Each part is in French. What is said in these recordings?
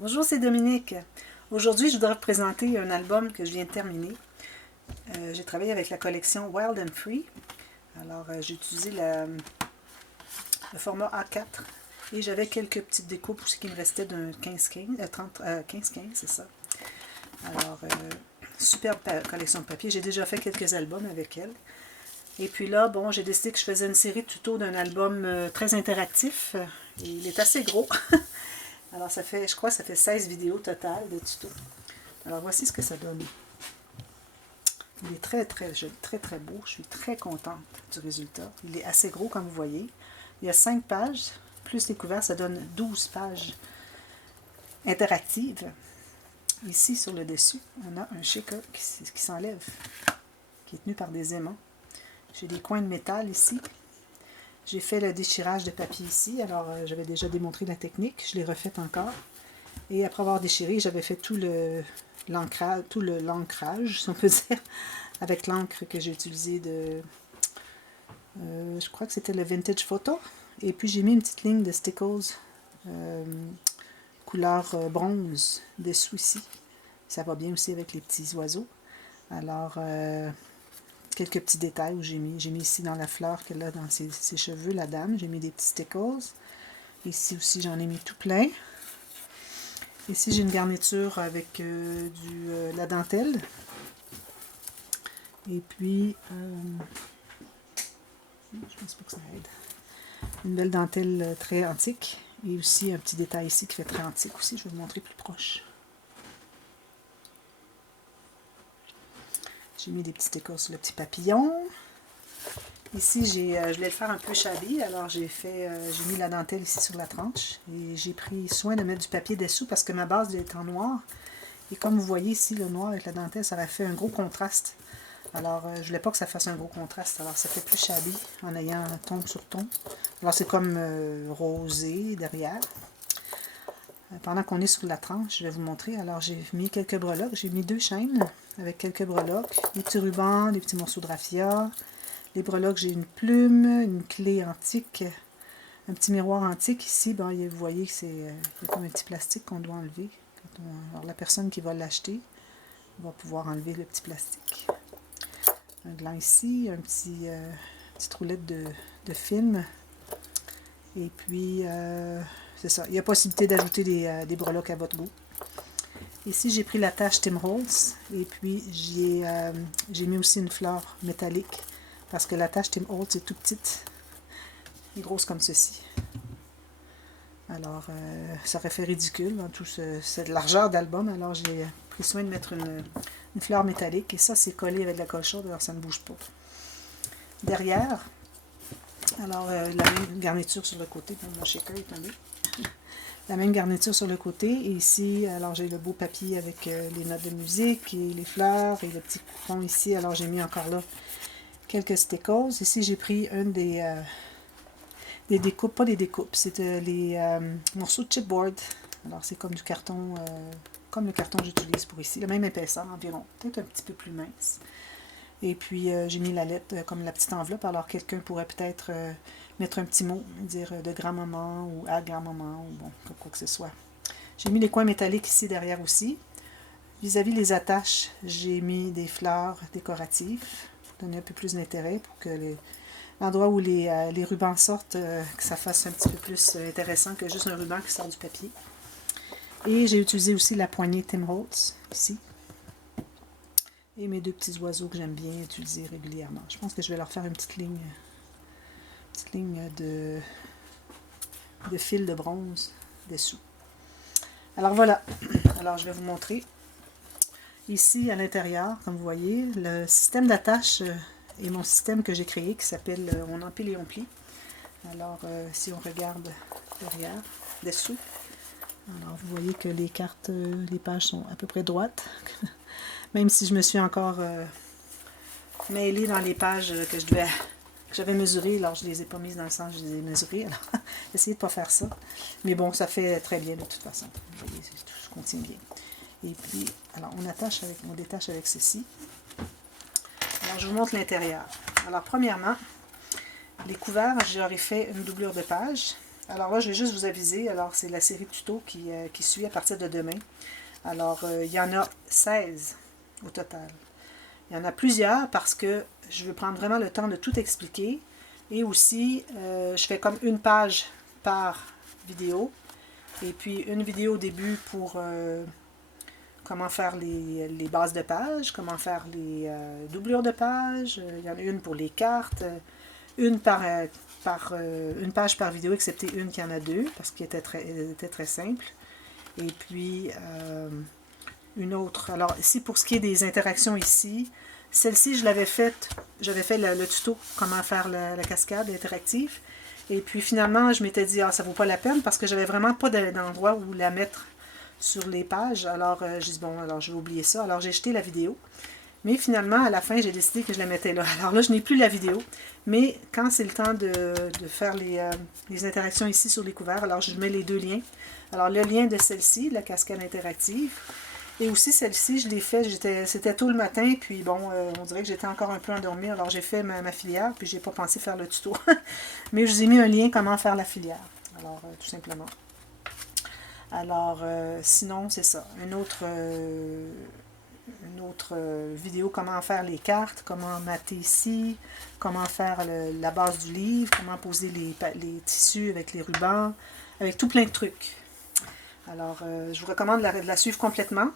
Bonjour, c'est Dominique. Aujourd'hui, je voudrais vous présenter un album que je viens de terminer. J'ai travaillé avec la collection Wild and Free. Alors, j'ai utilisé le format A4 et j'avais quelques petites découpes aussi qui me restaient d'un 15-15, 15-15, c'est ça. Alors, superbe collection de papier. J'ai déjà fait quelques albums avec elle. Et puis là, bon, j'ai décidé que je faisais une série de tutos d'un album très interactif. Il est assez gros. Alors, ça fait, je crois, ça fait 16 vidéos totales de tutos. Alors, voici ce que ça donne. Il est très, très joli, très, très beau. Je suis très contente du résultat. Il est assez gros, comme vous voyez. Il y a 5 pages, plus les couverts, ça donne 12 pages interactives. Ici, sur le dessus, on a un shaker qui s'enlève, qui est tenu par des aimants. J'ai des coins de métal ici. J'ai fait le déchirage de papier ici. Alors, j'avais déjà démontré la technique. Je l'ai refaite encore. Et après avoir déchiré, j'avais fait tout l'ancrage, si on peut dire, avec l'encre que j'ai utilisée de... je crois que c'était le Vintage Photo. Et puis, j'ai mis une petite ligne de stickles couleur bronze dessous ici. Ça va bien aussi avec les petits oiseaux. Alors, quelques petits détails où j'ai mis ici dans la fleur qu'elle a dans ses cheveux, la dame. J'ai mis des petits stickles. Ici aussi, j'en ai mis tout plein. Ici, j'ai une garniture avec la dentelle. Et puis, je pense pas que ça aide. Une belle dentelle très antique. Et aussi un petit détail ici qui fait très antique aussi. Je vais vous montrer plus proche. J'ai mis des petits stickers sur le petit papillon. Ici, je voulais le faire un peu shabby, alors j'ai mis la dentelle ici sur la tranche. Et j'ai pris soin de mettre du papier dessous parce que ma base est en noir. Et comme vous voyez ici, le noir avec la dentelle, ça aurait fait un gros contraste. Alors, je voulais pas que ça fasse un gros contraste. Alors, ça fait plus shabby en ayant ton sur ton. Alors, c'est comme rosé derrière. Pendant qu'on est sur la tranche, je vais vous montrer. Alors, j'ai mis quelques breloques. J'ai mis 2 chaînes avec quelques breloques. Des petits rubans, des petits morceaux de raffia. Les breloques, j'ai une plume, une clé antique, un petit miroir antique. Ici, bon, vous voyez que c'est comme un petit plastique qu'on doit enlever. Alors, la personne qui va l'acheter va pouvoir enlever le petit plastique. Un gland ici, petite roulette de film. Et puis, c'est ça. Il y a possibilité d'ajouter des breloques à votre goût. Ici, j'ai pris la tache Tim Holtz. Et puis, j'ai mis aussi une fleur métallique. Parce que la tache Tim Holtz est tout petite. Grosse comme ceci. Alors, ça aurait fait ridicule dans tout cette largeur d'album. Alors, j'ai pris soin de mettre une fleur métallique. Et ça, c'est collé avec de la colle chaude. Alors, ça ne bouge pas. Derrière, alors, la même garniture sur le côté. Mon shaker est tombé. La même garniture sur le côté. Et ici, alors, j'ai le beau papier avec les notes de musique et les fleurs et le petit coupon ici. Alors, j'ai mis encore là quelques stickers. Ici, j'ai pris des découpes, pas des découpes, c'est les morceaux de chipboard. Alors, c'est comme du carton, comme le carton que j'utilise pour ici, la même épaisseur environ, peut-être un petit peu plus mince. Et puis, j'ai mis la lettre comme la petite enveloppe. Alors, quelqu'un pourrait peut-être mettre un petit mot, dire de grand-maman ou à grand-maman, ou bon, quoi que ce soit. J'ai mis les coins métalliques ici derrière aussi. Vis-à-vis les attaches, j'ai mis des fleurs décoratives pour donner un peu plus d'intérêt, pour que l'endroit où les rubans sortent, que ça fasse un petit peu plus intéressant que juste un ruban qui sort du papier. Et j'ai utilisé aussi la poignée Tim Holtz, ici. Et mes 2 petits oiseaux que j'aime bien utiliser régulièrement. Je pense que je vais leur faire une petite ligne de fil de bronze dessous. Alors voilà. Alors je vais vous montrer. Ici, à l'intérieur, comme vous voyez, le système d'attache est mon système que j'ai créé qui s'appelle On empile et on plie. Alors, si on regarde derrière, dessous, alors vous voyez que les cartes, les pages sont à peu près droites. Même si je me suis encore mêlée dans les pages que j'avais mesurées, alors je ne les ai pas mises dans le sens que je les ai mesurées. Alors, essayez de ne pas faire ça. Mais bon, ça fait très bien de toute façon. Vous voyez, tout se contient bien. Et puis, alors on détache avec ceci. Alors, je vous montre l'intérieur. Alors, premièrement, les couverts, j'aurais fait une doublure de page Alors là, je vais juste vous aviser. Alors, c'est la série de tutos qui suit à partir de demain. Alors, il y en a 16 au total. Il y en a plusieurs parce que je veux prendre vraiment le temps de tout expliquer. Et aussi, je fais comme une page par vidéo. Et puis, une vidéo au début pour comment faire les bases de page, comment faire les doublures de page. Il y en a une pour les cartes. Une une page par vidéo, excepté une qui en a deux, parce qu'elle était très simple. Et puis, une autre. Alors, ici, pour ce qui est des interactions ici, celle-ci, j'avais fait le tuto, comment faire la cascade interactive. Et puis, finalement, je m'étais dit, ah, ça vaut pas la peine, parce que j'avais vraiment pas d'endroit où la mettre sur les pages. Alors, j'ai dit, bon, alors je vais oublier ça. Alors, j'ai jeté la vidéo. Mais finalement, à la fin, j'ai décidé que je la mettais là. Alors là, je n'ai plus la vidéo. Mais quand c'est le temps de faire les interactions ici sur les couverts, alors je mets les deux liens. Alors le lien de celle-ci, la cascade interactive, et aussi celle-ci, je l'ai fait, c'était tôt le matin, puis bon, on dirait que j'étais encore un peu endormie, alors j'ai fait ma filière, puis j'ai pas pensé faire le tuto. Mais je vous ai mis un lien comment faire la filière. Alors, tout simplement. Alors, sinon, c'est ça. Une autre vidéo, comment faire les cartes, comment mater ici, comment faire la base du livre, comment poser les tissus avec les rubans, avec tout plein de trucs. Alors, je vous recommande de la suivre complètement.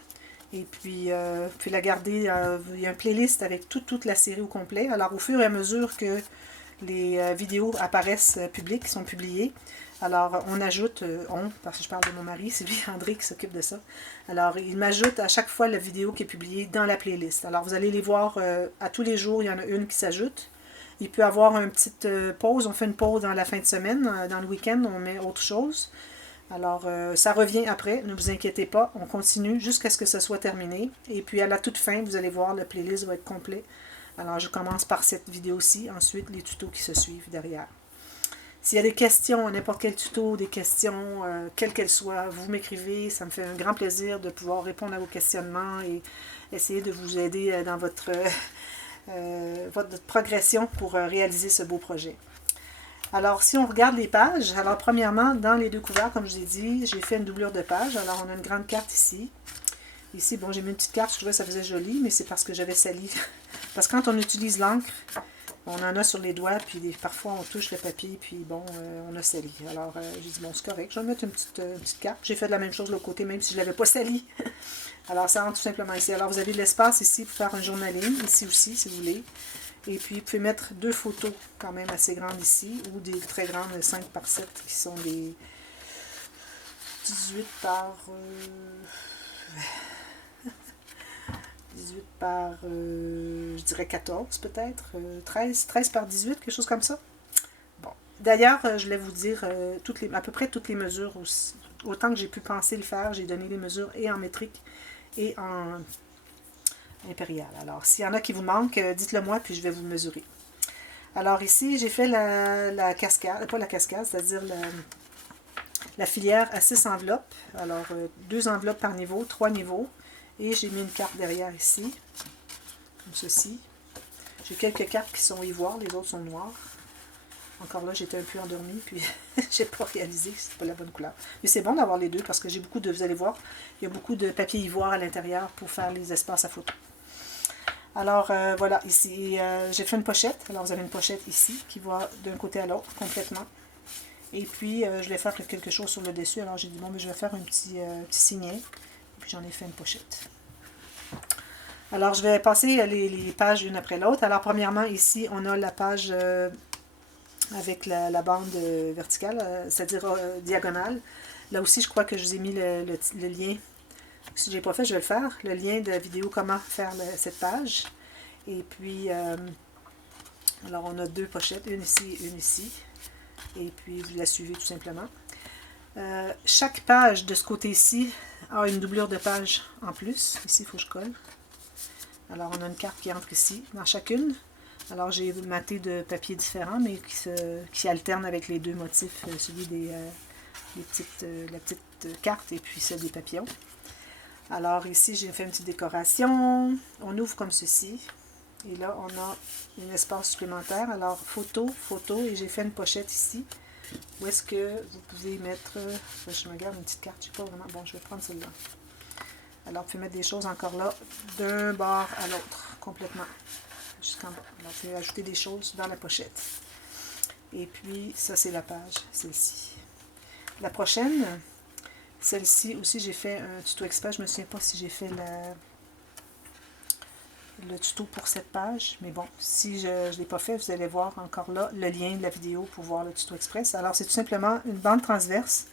Et puis la garder, il y a une playlist avec toute la série au complet. Alors, au fur et à mesure que les vidéos apparaissent publiques, sont publiées, alors on ajoute, parce que je parle de mon mari, c'est lui, André, qui s'occupe de ça. Alors, il m'ajoute à chaque fois la vidéo qui est publiée dans la playlist. Alors, vous allez les voir à tous les jours, il y en a une qui s'ajoute. Il peut y avoir une petite pause, on fait une pause dans la fin de semaine, dans le week-end, on met autre chose. Alors, ça revient après, ne vous inquiétez pas, on continue jusqu'à ce que ce soit terminé. Et puis, à la toute fin, vous allez voir, la playlist va être complète. Alors, je commence par cette vidéo-ci, ensuite les tutos qui se suivent derrière. S'il y a des questions, n'importe quel tuto, des questions, quelles qu'elles soient, vous m'écrivez. Ça me fait un grand plaisir de pouvoir répondre à vos questionnements et essayer de vous aider dans votre progression pour réaliser ce beau projet. Alors, si on regarde les pages, alors premièrement, dans les deux couverts, comme je vous ai dit, j'ai fait une doublure de page. Alors, on a une grande carte ici. Ici, bon, j'ai mis une petite carte, je trouvais que ça faisait joli, mais c'est parce que j'avais sali. Parce que quand on utilise l'encre, on en a sur les doigts, puis parfois on touche le papier, puis bon, on a sali. Alors, j'ai dit, bon, c'est correct, je vais mettre une petite carte. J'ai fait de la même chose de l'autre côté, même si je ne l'avais pas sali. Alors, ça rentre tout simplement ici. Alors, vous avez de l'espace ici pour faire un journaling, ici aussi, si vous voulez. Et puis, vous pouvez mettre deux photos quand même assez grandes ici, ou des très grandes 5 par 7, qui sont des 18 par... 18 par, je dirais 14 peut-être, 13 par 18, quelque chose comme ça. Bon. D'ailleurs, je voulais vous dire à peu près toutes les mesures, aussi, autant que j'ai pu penser le faire, j'ai donné les mesures et en métrique et en impérial. Alors, s'il y en a qui vous manquent, dites-le moi, puis je vais vous mesurer. Alors ici, j'ai fait la cascade, pas la cascade, c'est-à-dire la filière à 6 enveloppes. Alors, 2 enveloppes par niveau, 3 niveaux. Et j'ai mis une carte derrière ici, comme ceci. J'ai quelques cartes qui sont ivoires, les autres sont noires. Encore là, j'étais un peu endormie, puis j'ai pas réalisé que c'était pas la bonne couleur. Mais c'est bon d'avoir les deux, parce que j'ai beaucoup de, vous allez voir, il y a beaucoup de papier ivoire à l'intérieur pour faire les espaces à photo. Alors, voilà, ici, j'ai fait une pochette. Alors, vous avez une pochette ici, qui va d'un côté à l'autre, complètement. Et puis, je vais faire quelque chose sur le dessus. Alors, j'ai dit, bon, mais je vais faire un petit signet. Puis j'en ai fait une pochette. Alors, je vais passer les pages une après l'autre. Alors, premièrement, ici, on a la page avec la bande verticale, c'est-à-dire diagonale. Là aussi, je crois que je vous ai mis le lien. Si je ne l'ai pas fait, je vais le faire. Le lien de la vidéo, comment faire cette page. Et puis, alors, on a 2 pochettes, une ici et une ici. Et puis, vous la suivez tout simplement. Chaque page de ce côté-ci a une doublure de page en plus. Ici, il faut que je colle. Alors, on a une carte qui entre ici, dans chacune. Alors, j'ai maté de papiers différents, mais qui alternent avec les deux motifs, celui la petite carte et puis celle des papillons. Alors, ici, j'ai fait une petite décoration. On ouvre comme ceci. Et là, on a un espace supplémentaire. Alors, photo, et j'ai fait une pochette ici. où est-ce que vous pouvez mettre... je me garde une petite carte, je ne sais pas vraiment... Bon, je vais prendre celle-là. Alors, vous pouvez mettre des choses encore là, d'un bord à l'autre, complètement, jusqu'en bas. Alors, vous pouvez ajouter des choses dans la pochette. Et puis, ça, c'est la page, celle-ci. La prochaine, celle-ci aussi, j'ai fait un tuto exprès. Je ne me souviens pas si j'ai fait le tuto pour cette page. Mais bon, si je ne l'ai pas fait, vous allez voir encore là le lien de la vidéo pour voir le tuto express. Alors, c'est tout simplement une bande transverse.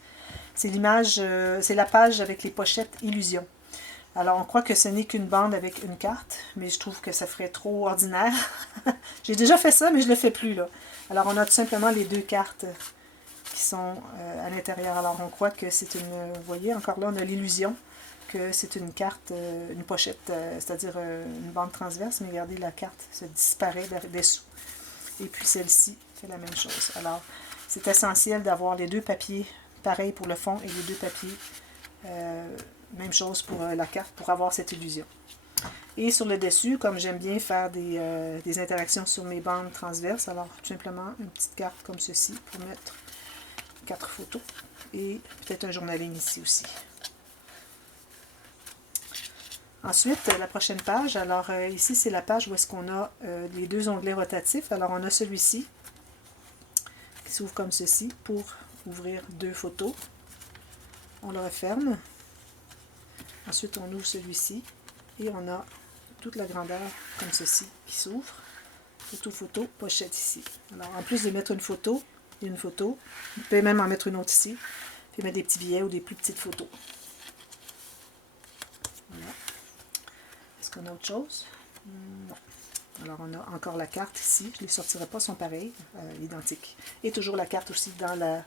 C'est l'image, c'est la page avec les pochettes Illusion. Alors, on croit que ce n'est qu'une bande avec une carte, mais je trouve que ça ferait trop ordinaire. J'ai déjà fait ça, mais je ne le fais plus, là. Alors, on a tout simplement les deux cartes qui sont à l'intérieur. Alors, on croit que c'est une... Vous voyez, encore là, on a l'illusion que c'est une carte, une pochette, c'est-à-dire une bande transverse, mais regardez, la carte se disparaît dessous. Et puis, celle-ci fait la même chose. Alors, c'est essentiel d'avoir les deux papiers, pareil pour le fond, et les deux papiers... même chose pour la carte, pour avoir cette illusion. Et sur le dessus, comme j'aime bien faire des interactions sur mes bandes transverses, alors tout simplement une petite carte comme ceci pour mettre 4 photos. Et peut-être un journaling ici aussi. Ensuite, la prochaine page, alors ici c'est la page où est-ce qu'on a les deux onglets rotatifs. Alors on a celui-ci qui s'ouvre comme ceci pour ouvrir 2 photos. On le referme. Ensuite, on ouvre celui-ci et on a toute la grandeur comme ceci qui s'ouvre. Photo, pochette ici. Alors, en plus de mettre une photo, vous pouvez même en mettre une autre ici. Vous pouvez mettre des petits billets ou des plus petites photos. Voilà. Est-ce qu'on a autre chose? Non. Alors, on a encore la carte ici. Je ne les sortirai pas, sont pareils, identiques. Et toujours la carte aussi dans la...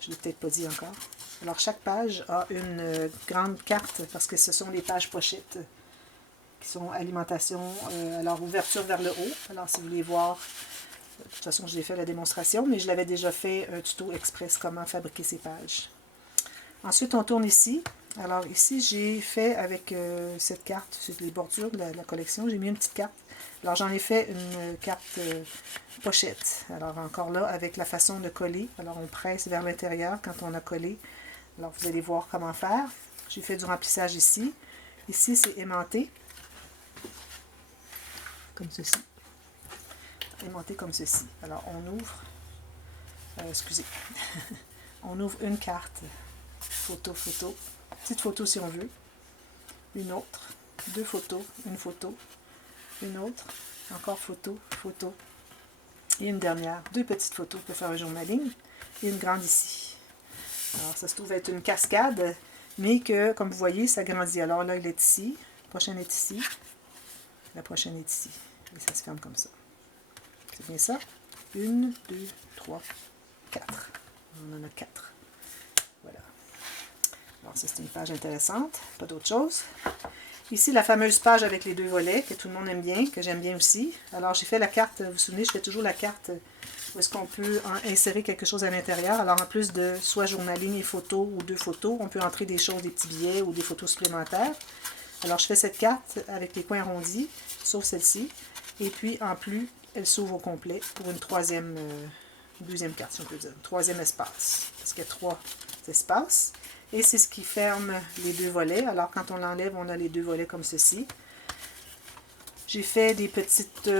Je ne l'ai peut-être pas dit encore. Alors, chaque page a une grande carte parce que ce sont les pages pochettes qui sont alimentation, alors ouverture vers le haut. Alors, si vous voulez voir, de toute façon, je l'ai fait la démonstration, mais je l'avais déjà fait un tuto express comment fabriquer ces pages. Ensuite, on tourne ici. Alors, ici, j'ai fait avec cette carte, c'est les bordures de la collection, j'ai mis une petite carte. Alors, j'en ai fait une carte pochette. Alors, encore là, avec la façon de coller. Alors, on presse vers l'intérieur quand on a collé. Alors, vous allez voir comment faire. J'ai fait du remplissage ici. Ici, c'est aimanté. Comme ceci. Aimanté comme ceci. Alors, on ouvre. Excusez. On ouvre une carte. Photo. Petite photo si on veut. Une autre. 2 photos. Une photo. Une autre. Encore photo. Et une dernière. 2 petites photos pour faire un journaling. Et une grande ici. Alors, ça se trouve être une cascade, mais que, comme vous voyez, ça grandit. Alors là, il est ici. La prochaine est ici. La prochaine est ici. Et ça se ferme comme ça. C'est bien ça? 1, 2, 3, 4. On en a 4. Voilà. Alors, ça, c'est une page intéressante. Pas d'autre chose. Ici, la fameuse page avec les 2 volets, que tout le monde aime bien, que j'aime bien aussi. Alors, j'ai fait la carte, vous vous souvenez, je fais toujours la carte où est-ce qu'on peut insérer quelque chose à l'intérieur. Alors, en plus de soit journaling et photos ou 2 photos, on peut entrer des choses, des petits billets ou des photos supplémentaires. Alors, je fais cette carte avec les coins arrondis, sauf celle-ci. Et puis, en plus, elle s'ouvre au complet pour une deuxième carte, si on peut dire. Un 3e espace. Parce qu'il y a 3 espaces. Et c'est ce qui ferme les 2 volets. Alors, quand on l'enlève, on a les 2 volets comme ceci. J'ai fait des petites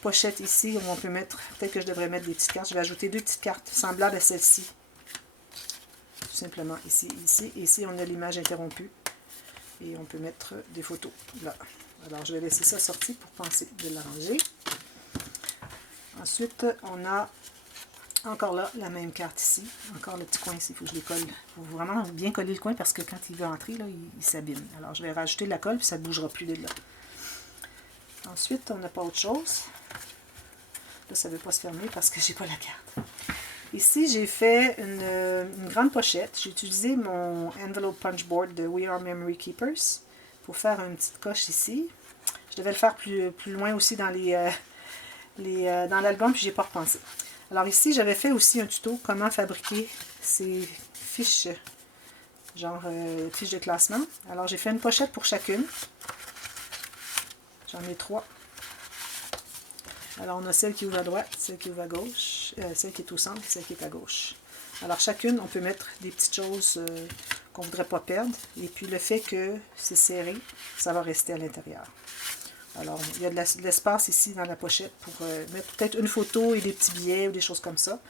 pochettes ici où on peut mettre, peut-être que je devrais mettre des petites cartes. Je vais ajouter 2 petites cartes semblables à celle-ci. Tout simplement ici, ici. Et ici, on a l'image interrompue. Et on peut mettre des photos là. Alors, je vais laisser ça sortir pour penser de l'arranger. Ensuite, on a encore là la même carte ici. Encore le petit coin ici. Il faut que je les colle. Il faut vraiment bien coller le coin parce que quand il veut entrer, là, il s'abîme. Alors, je vais rajouter de la colle puis ça ne bougera plus de là. Ensuite, on n'a pas autre chose. Là, ça ne veut pas se fermer parce que j'ai pas la carte. Ici, j'ai fait une grande pochette. J'ai utilisé mon envelope punch board de We Are Memory Keepers pour faire une petite coche ici. Je devais le faire plus loin aussi dans dans l'album, puis j'ai pas repensé. Alors ici, j'avais fait aussi un tuto comment fabriquer ces fiches, genre fiches de classement. Alors j'ai fait une pochette pour chacune. J'en ai 3. Alors, on a celle qui ouvre à droite, celle qui ouvre à gauche, celle qui est au centre et celle qui est à gauche. Alors, chacune, on peut mettre des petites choses qu'on ne voudrait pas perdre. Et puis, le fait que c'est serré, ça va rester à l'intérieur. Alors, il y a de l'espace ici dans la pochette pour mettre peut-être une photo et des petits billets ou des choses comme ça.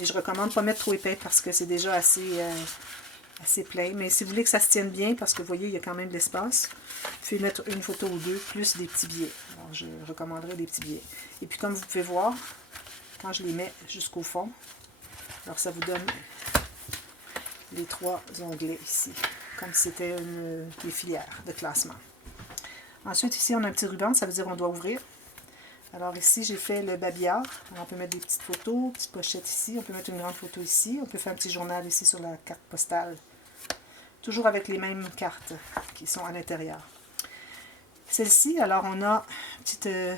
Mais je recommande de ne pas mettre trop épais parce que c'est déjà assez plein. Mais si vous voulez que ça se tienne bien, parce que vous voyez, il y a quand même de l'espace, vous pouvez mettre une photo ou deux, plus des petits billets. Alors, je recommanderais des petits billets. Et puis, comme vous pouvez voir, quand je les mets jusqu'au fond, alors ça vous donne les 3 onglets ici, comme si c'était des filières de classement. Ensuite, ici, on a un petit ruban, ça veut dire qu'on doit ouvrir. Alors ici, j'ai fait le babillard. Alors, on peut mettre des petites photos, petite pochette ici. On peut mettre une grande photo ici. On peut faire un petit journal ici sur la carte postale. Toujours avec les mêmes cartes qui sont à l'intérieur. Celle-ci, alors on a un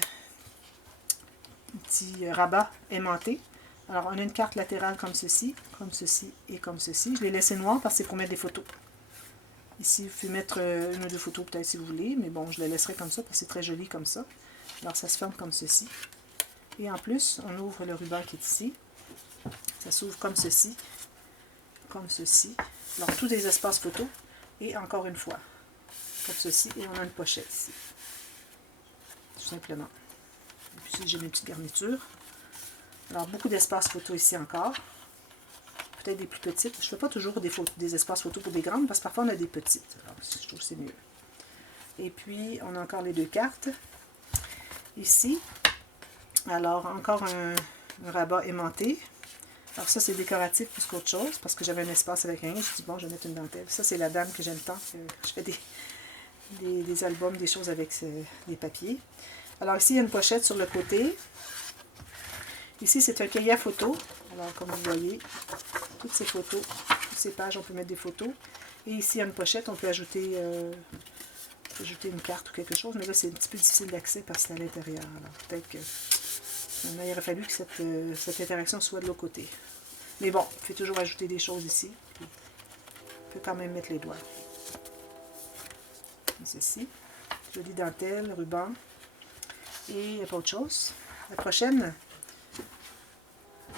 petit rabat aimanté. Alors, on a une carte latérale comme ceci et comme ceci. Je l'ai laissé noir parce que c'est pour mettre des photos. Ici, vous pouvez mettre une ou deux photos peut-être si vous voulez, mais bon, je la laisserai comme ça parce que c'est très joli comme ça. Alors, ça se ferme comme ceci. Et en plus, on ouvre le ruban qui est ici. Ça s'ouvre comme ceci. Comme ceci. Alors, tous des espaces photos. Et encore une fois, comme ceci. Et on a une pochette ici. Tout simplement. Et puis ici, j'ai mes petites garnitures. Alors, beaucoup d'espaces photos ici encore. Peut-être des plus petites. Je ne fais pas toujours des espaces photos pour des grandes, parce que parfois on a des petites. Alors, je trouve que c'est mieux. Et puis, on a encore les 2 cartes. Ici, alors encore un rabat aimanté. Alors ça, c'est décoratif plus qu'autre chose, parce que j'avais un espace avec rien. Je dis bon, je vais mettre une dentelle. Ça, c'est la dame que j'aime tant. Je fais des albums, des choses avec des papiers. Alors ici, il y a une pochette sur le côté. Ici, c'est un cahier à photos. Alors, comme vous voyez, toutes ces photos, toutes ces pages, on peut mettre des photos. Et ici, il y a une pochette, on peut ajouter une carte ou quelque chose. Mais là, c'est un petit peu difficile d'accès parce que c'est à l'intérieur. Alors, peut-être que il aurait fallu que cette interaction soit de l'autre côté. Mais bon, il faut toujours ajouter des choses ici. Puis, on peut quand même mettre les doigts. Comme ceci. Jolie dentelle, ruban. Et il n'y a pas autre chose. La prochaine...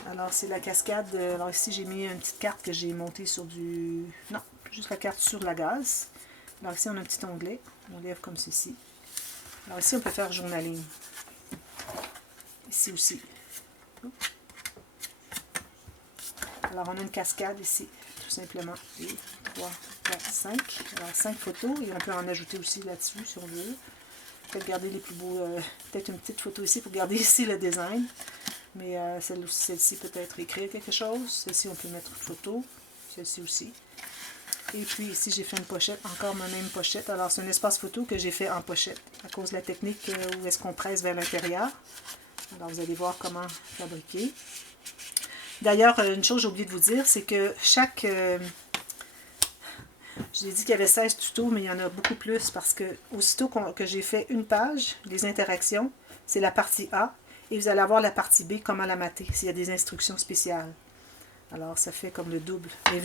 Alors, c'est la cascade. Alors ici, j'ai mis une petite carte que j'ai montée sur du... Non, juste la carte sur la gaze. Alors ici, on a un petit onglet. On lève comme ceci. Alors ici, on peut faire journaling. Ici aussi. Alors, on a une cascade ici, tout simplement. 2, 3, 4, 5. Alors, 5 photos. Et on peut en ajouter aussi là-dessus, si on veut. Peut-être garder les plus beaux... peut-être une petite photo ici pour garder ici le design. Mais celle-ci peut-être écrire quelque chose. Celle-ci, on peut mettre une photo. Celle-ci aussi. Et puis ici, j'ai fait une pochette. Encore ma même pochette. Alors, c'est un espace photo que j'ai fait en pochette. À cause de la technique où est-ce qu'on presse vers l'intérieur. Alors, vous allez voir comment fabriquer. D'ailleurs, une chose que j'ai oublié de vous dire, c'est que chaque... je vous ai dit qu'il y avait 16 tutos, mais il y en a beaucoup plus. Parce que aussitôt que j'ai fait une page, les interactions, c'est la partie A. Et vous allez avoir la partie B, comment la mater, s'il y a des instructions spéciales. Alors, ça fait comme le double. Mais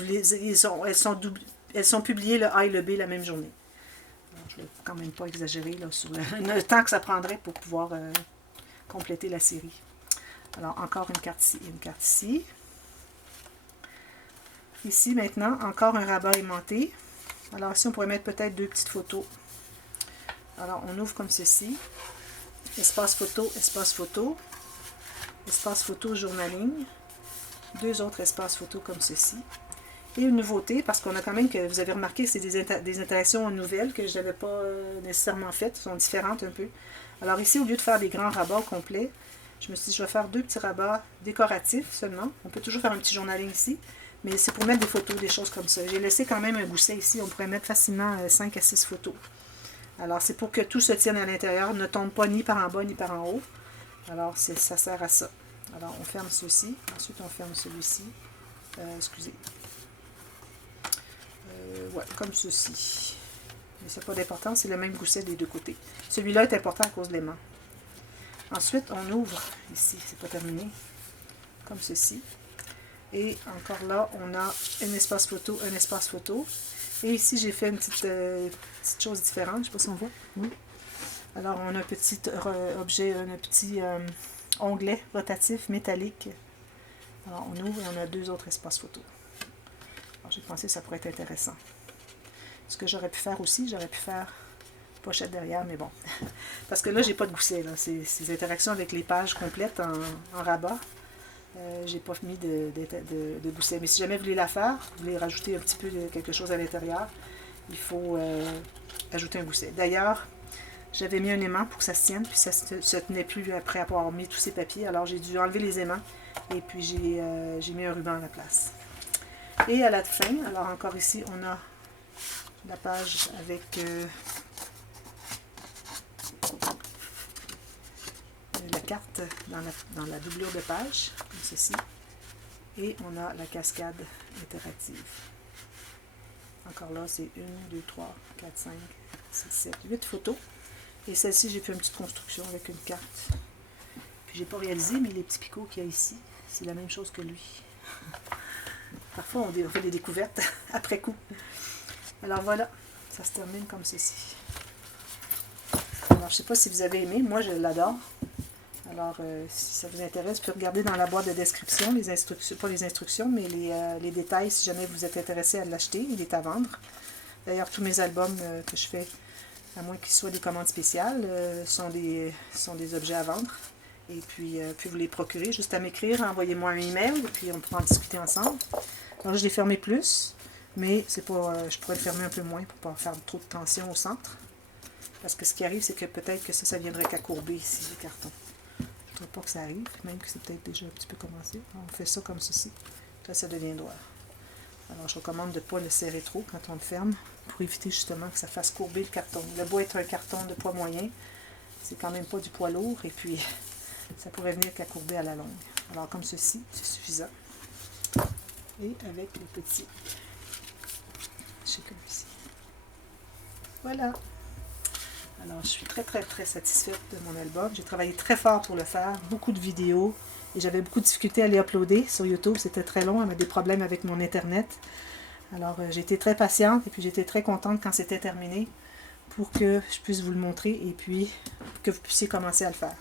elles sont publiées le A et le B la même journée. Alors, je ne vais quand même pas exagérer là, sur le temps que ça prendrait pour pouvoir compléter la série. Alors, encore une carte ici et une carte ici. Ici, maintenant, encore un rabat aimanté. Alors, ici, on pourrait mettre peut-être 2 petites photos. Alors, on ouvre comme ceci. Espace photo, espace photo. Espace photo, journaling. 2 autres espaces photo comme ceci. Et une nouveauté, parce qu'on a quand même, que vous avez remarqué, c'est des interactions nouvelles que je n'avais pas nécessairement faites, sont différentes un peu. Alors ici, au lieu de faire des grands rabats complets, je me suis dit, je vais faire 2 petits rabats décoratifs seulement. On peut toujours faire un petit journaling ici, mais c'est pour mettre des photos, des choses comme ça. J'ai laissé quand même un gousset ici, on pourrait mettre facilement 5 à 6 photos. Alors c'est pour que tout se tienne à l'intérieur, ne tombe pas ni par en bas ni par en haut. Alors ça sert à ça. Alors on ferme ceci, ensuite on ferme celui-ci. Excusez. Ouais, comme ceci. Mais ça n'a pas d'importance, c'est le même gousset des 2 côtés. Celui-là est important à cause de l'aimant. Ensuite, on ouvre ici, c'est pas terminé, comme ceci. Et encore là, on a un espace photo, un espace photo. Et ici, j'ai fait une petite chose différente, je ne sais pas si on voit. Oui. Alors, on a un petit objet, un petit onglet rotatif métallique. Alors, on ouvre et on a 2 autres espaces photo. Alors, j'ai pensé que ça pourrait être intéressant. Ce que j'aurais pu faire aussi, j'aurais pu faire pochette derrière, mais bon. Parce que là, j'ai pas de gousset. Ces interactions avec les pages complètes en rabat, j'ai pas mis de gousset. Mais si jamais vous voulez la faire, vous voulez rajouter un petit peu de quelque chose à l'intérieur, il faut ajouter un gousset. D'ailleurs, j'avais mis un aimant pour que ça se tienne, puis ça se tenait plus après avoir mis tous ces papiers. Alors j'ai dû enlever les aimants et puis j'ai mis un ruban à la place. Et à la fin, alors encore ici, on a la page avec la carte dans la doublure de page, comme ceci. Et on a la cascade interactive. Encore là, c'est 1, 2, 3, 4, 5, 6, 7, 8 photos. Et celle-ci, j'ai fait une petite construction avec une carte. Puis j'ai pas réalisé, mais les petits picots qu'il y a ici, c'est la même chose que lui. Parfois, on fait des découvertes après coup. Alors voilà, ça se termine comme ceci. Alors, je ne sais pas si vous avez aimé, moi je l'adore. Alors, si ça vous intéresse, vous pouvez regarder dans la boîte de description, les instructions, pas les instructions, mais les détails, si jamais vous êtes intéressé à l'acheter, il est à vendre. D'ailleurs, tous mes albums que je fais, à moins qu'ils soient des commandes spéciales, sont des objets à vendre. Et puis vous les procurer, juste à m'écrire, envoyez-moi un email, et puis on pourra en discuter ensemble. Alors, je l'ai fermé plus, mais c'est pas, je pourrais le fermer un peu moins pour ne pas faire trop de tension au centre. Parce que ce qui arrive, c'est que peut-être que ça viendrait qu'à courber ici, le carton. Je ne voudrais pas que ça arrive, même que c'est peut-être déjà un petit peu commencé. On fait ça comme ceci, là ça devient droit. Alors je recommande de ne pas le serrer trop quand on le ferme, pour éviter justement que ça fasse courber le carton. Le bois est un carton de poids moyen, c'est quand même pas du poids lourd, et puis ça pourrait venir qu'à courber à la longue. Alors comme ceci, c'est suffisant. Et avec les petits, comme ici. Voilà. Alors, je suis très satisfaite de mon album. J'ai travaillé très fort pour le faire, beaucoup de vidéos, et j'avais beaucoup de difficultés à les uploader sur YouTube. C'était très long, j'avais des problèmes avec mon Internet. Alors, j'ai été très patiente, et puis j'étais très contente quand c'était terminé, pour que je puisse vous le montrer, et puis que vous puissiez commencer à le faire.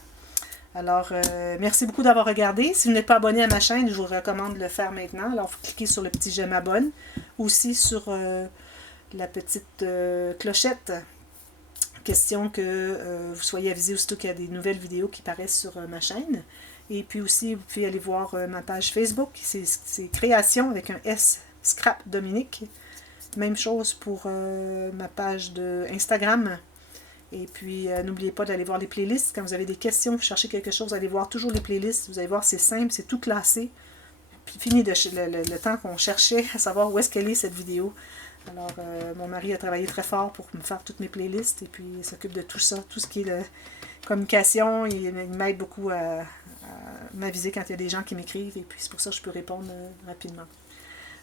Alors, merci beaucoup d'avoir regardé. Si vous n'êtes pas abonné à ma chaîne, je vous recommande de le faire maintenant. Alors, vous cliquez sur le petit « Je m'abonne », aussi sur la petite clochette, question que vous soyez avisé aussitôt qu'il y a des nouvelles vidéos qui paraissent sur ma chaîne. Et puis aussi, vous pouvez aller voir ma page Facebook, c'est Création avec un S, Scrap Dominique. Même chose pour ma page de Instagram. Et puis, n'oubliez pas d'aller voir les playlists. Quand vous avez des questions, vous cherchez quelque chose, allez voir toujours les playlists. Vous allez voir, c'est simple, c'est tout classé. Puis, fini le temps qu'on cherchait à savoir où est-ce qu'elle est, cette vidéo. Alors, mon mari a travaillé très fort pour me faire toutes mes playlists. Et puis, il s'occupe de tout ça, tout ce qui est communication. Il m'aide beaucoup à m'aviser quand il y a des gens qui m'écrivent. Et puis, c'est pour ça que je peux répondre rapidement.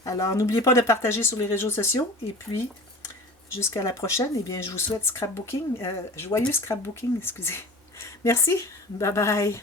Alors, n'oubliez pas de partager sur les réseaux sociaux. Et puis, jusqu'à la prochaine, eh bien, je vous souhaite joyeux scrapbooking, excusez. Merci, bye bye.